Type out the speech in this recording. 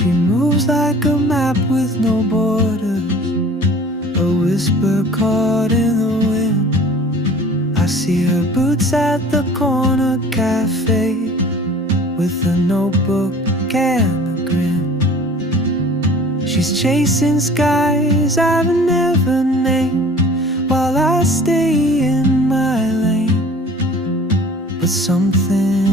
She moves like a map with no borders, a whisper caught in the wind. I see her boots at the corner cafe, with a notebook and a grin. She's chasing skies I've never named, while I stay in my lane. But something